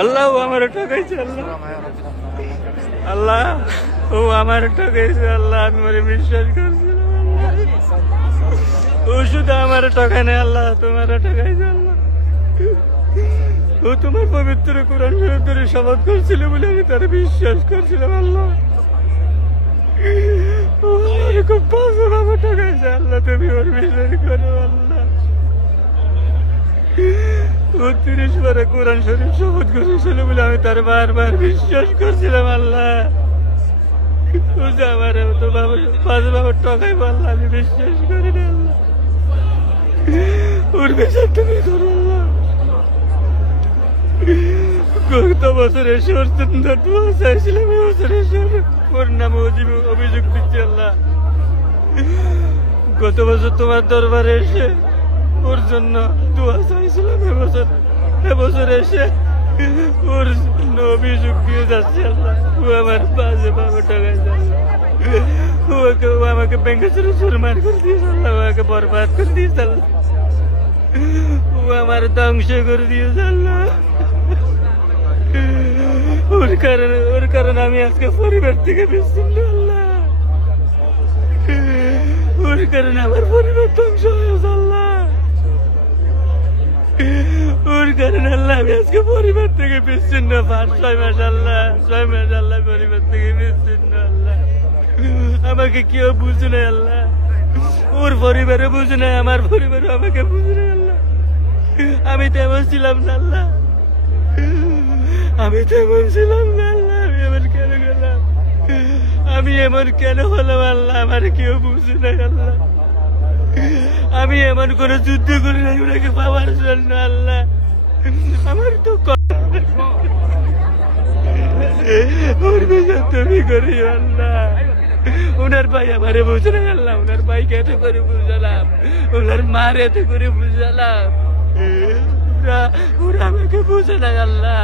আল্লাহ ও আমার ঠকাইছে, আল্লাহ আল্লাহ ও আমার ঠকাইছে, আল্লাহ আমি ওরে বিশ্বাস করছিলাম, ও শুধু আমার ঠকায় নাই, আল্লাহ তোমার ঠকাইছে, আল্লাহ ও তোমার পবিত্র কোরআন শরীফ ধরে শপথ করছিল বলে আমি তার বিশ্বাস করছিলাম, আল্লাহ ও আমার খুব বাজেভাবে ঠকাইছে, আল্লাহ তুমি ওর বিশ্বাস করো, আল্লাহ ও 30 বারে কোরআন শরীফ শপথ করেছিল বলে আমি তার বারবার বিশ্বাস করছিলাম, আল্লাহ ও যে আমার তো বাজেভাবে ঠকাইবো, আল্লাহ আমি বিশ্বাস করি না, আল্লাহ ওর বিচার তুমি করো, আল্লাহ গত বছর এসে ওর দোয়া চাইছিলাম, এবছর এসে ওর নামে অভিযোগ দিচ্ছে, আল্লাহ গত বছর তোমার দরবারে এসে ওর জন্য দোয়া চাইছিলাম, এবছর এসে ওর জন্য অভিযোগ দিয়ে যাচ্ছে, আল্লাহ ও আমার বাজে বাবা টাকাইছে, আল্লাহ ও আমাকে ব্যাংকে ছেড়ে চুরমার করে দিয়েছে, আল্লাহ ওকে বরবাদ করে দিয়েছে, আল্লাহ ও আমার ধ্বংস করে দিয়েছে, আল্লাহ ওর কারণে আমি আজকে পরিবার থেকে বিচ্ছিন্ন, আল্লাহ ওর কারণে আমার পরিবার ধ্বংস হয়েছে, আল্লাহ ওর কারণে আল্লাহ আমি আজকে পরিবার থেকে বিচ্ছিন্ন, 5-6 মাস, আল্লাহ 6 মাস, আল্লাহ পরিবার থেকে বিচ্ছিন্ন, আল্লাহ আমাকে কেউ বুঝে নাই, আল্লাহ ওর পরিবারে বুঝে নাই, আমার পরিবারও আমাকে বুঝে নাই, আল্লাহ আমি তেমন ছিলাম না, আল্লাহ আমি তেমন ছিলাম না, আল্লাহ আমি এমন কেন গেলাম, আমি এমন কেন হলাম, আল্লাহ আমার কেউ বুঝে নাই, আল্লাহ আমি এমন কোন যুদ্ধ করি নাই ওনাকে পাওয়ার জন্য, আল্লাহ আমার তো ওর বিচার তুমি করি, আল্লাহ ওনার ভাই আমারে বুঝে নাই, আল্লাহ ওনার ভাইকে এত করে বুঝালাম, ওনার মার এত করে বুঝালাম, ওরা আমাকে বুঝে নাই, আল্লাহ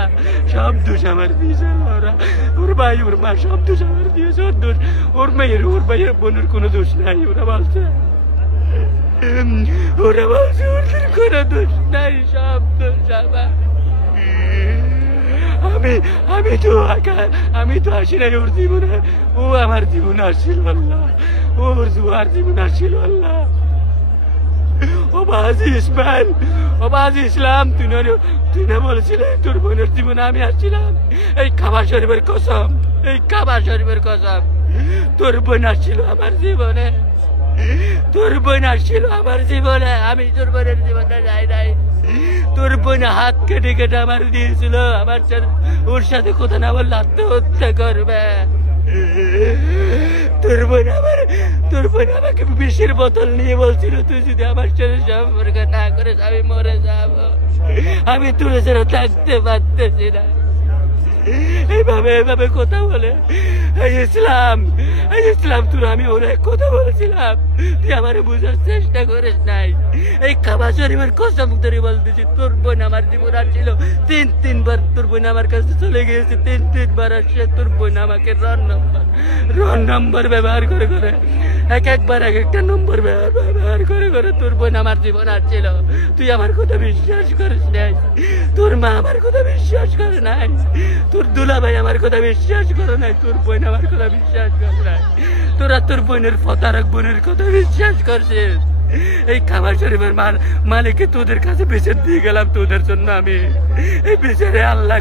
সব দোষ আমার দিয়েছে, ওরা ওর ভাই ওর মা সব দোষ আমার দিয়েছে, ওর দোষ ওর ভাইয়ের বোনের কোনো দোষ নাই, ওরা বলছে ওদের কোনো দোষ নাই, সব দোষ আমার, আমি তো আসি নাই ওর জীবনে, ও আমার জীবনে আসছিল, আল্লাহ ওর জুয়ার জীবন আসছিল, আল্লাহ ও বাজি ইসমাইল, ও বাজি ইসলাম, তুই না বলেছিলে তোর বোনের জীবনে আমি আসছিলাম, এই কাবা শরীফের কসম, এই কাবা শরীফের কসম, তোর বোন আসছিল আমার জীবনে, তোর বোন আসছিল আমার জীবনে, আমি তোর বোনের জীবনে যাই নাই, তোর বোন হাত কেটে কেটে আমার দিয়েছিল, আমার ওর সাথে কথা না বললে আত্মহত্যা করবে, তোর বোন আমাকে বিষের বোতল নিয়ে বলছিল তুই যদি আমার সাথে সম্পর্ক না করিস আমি মরে যাব, আমি তোর ছাড়া থাকতে পারতেছি না, এইভাবে কথা বলে, ইসলাম তোর আমি অনেক কথা বলেছিলাম, তুই আমার বুঝার চেষ্টা করিস নাই, এই কাবা শরীফের কসম ধরে বলতেছি, তোর বোন আমার জীবন আসছিল, 3-3 তোর বোন আমার কাছে চলে গিয়েছে, 3-3 আসছে, তোর বোন আমাকে রং নম্বর ব্যবহার করে একবার একটা নম্বর ব্যবহার করে তোর বোন আমার জীবন আসছিল, তুই আমার কথা বিশ্বাস করিস নাই, তোর মা আমার কথা বিশ্বাস করে নাই, তোর দুলাভাই আমার কথা বিশ্বাস করে নাই, তোর বোন আমার কথা বিশ্বাস করে নাই, তোরা তোর বোনের প্রতারক বোনের কথা বিশ্বাস করছিস, এই কাবা শরীফের মালিককে তোদের কাছে বিচার দিয়ে গেলাম, তোদের জন্য আমি এই বিচারে আল্লাহ